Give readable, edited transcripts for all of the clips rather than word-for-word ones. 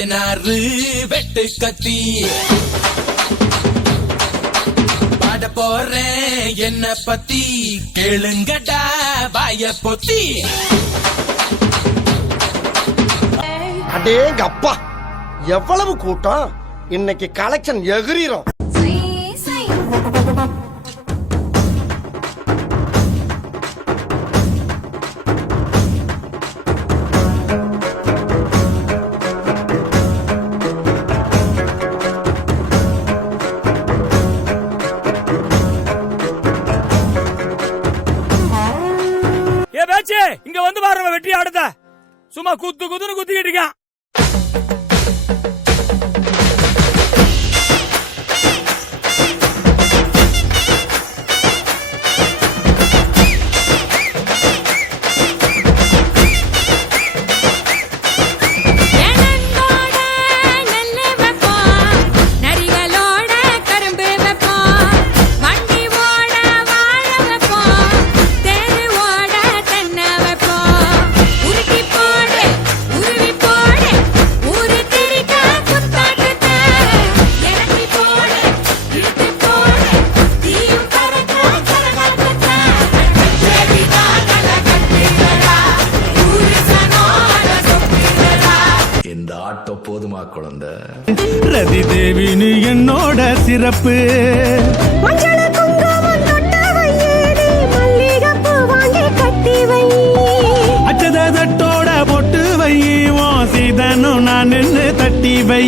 ஐயனாறு வெட்டு கத்தி பாட போறேன் என்ன பத்தி கேளுங்கடா வாய பொத்தி. அடேங்க அப்பா, எவ்வளவு கூட்டம்! இன்னைக்கு கலெக்ஷன் எகிரிரும். இங்க வந்து பாருங்க வெற்றி ஆடுத சும்மா குத்து குத்துன்னு குத்திக்கிட்டு இருக்கான். போதுமா குழந்தை? ரதி தேவினு என்னோட சிறப்பு. மஞ்சள குங்குமம் தொட்ட வையேடி மல்லிகைப்பூ வாங்கி கட்டி வை. அச்சத தட்டோட பொட்டு வை. சீதனும் நான் நின்று தட்டி வை.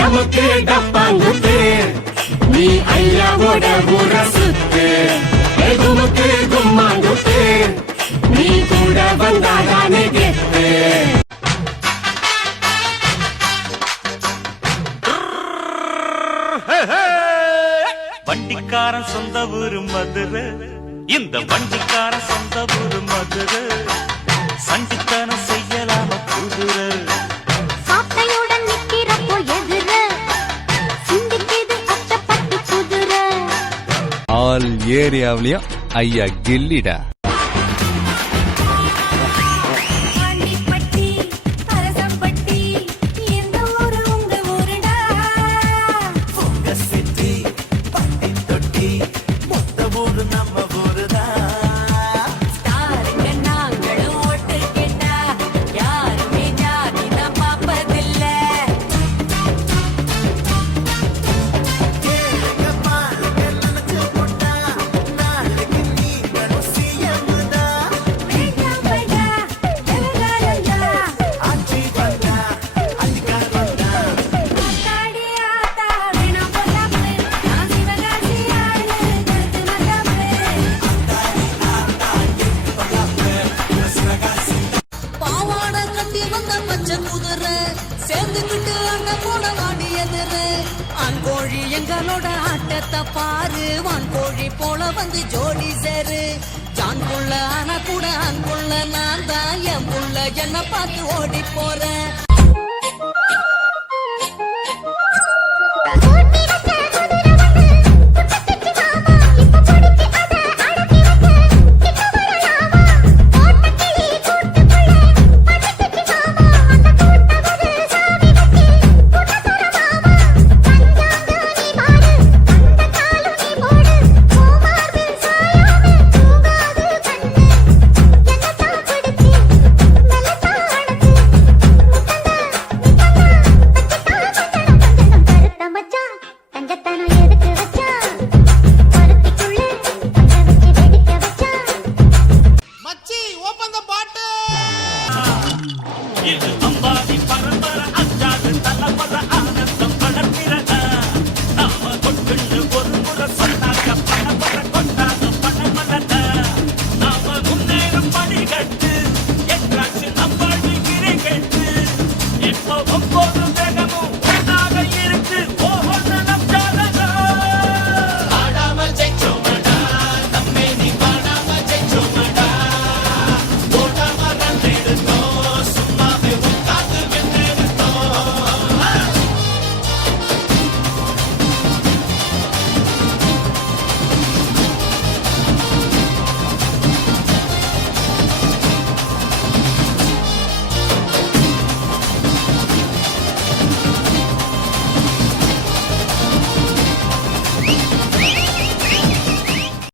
நமக்கு டப்பாங்குத்து நீ ஐயாவோட ஊர சுத்து. குமுக்கு கும்மாங்குத்து நீ கூட வந்தாதானே கெத்து. வண்டிக்காரன் சொந்த ஊரு மதுரை. இந்த வண்டிக்காரன் சொந்த ஊரு மதுரை. சண்டித்தனம் செய்யலாம குதிரை. சாட்டையுடன் நிக்கிறப்போ எதிர சிந்திக்கிது அச்சப்பட்டு குதிரை. ஆல் ஏரியாவிலயும் ஐயா கில்லிடா. எங்களோட ஆட்டத்தை பாரு. வான்கோழி போல வந்து ஜோடி சேரு. ஜான்குள்ள ஆனா கூட அன்புள்ள நான் தான். என் புள்ள என்ன பார்த்து ஓடி போறேன்.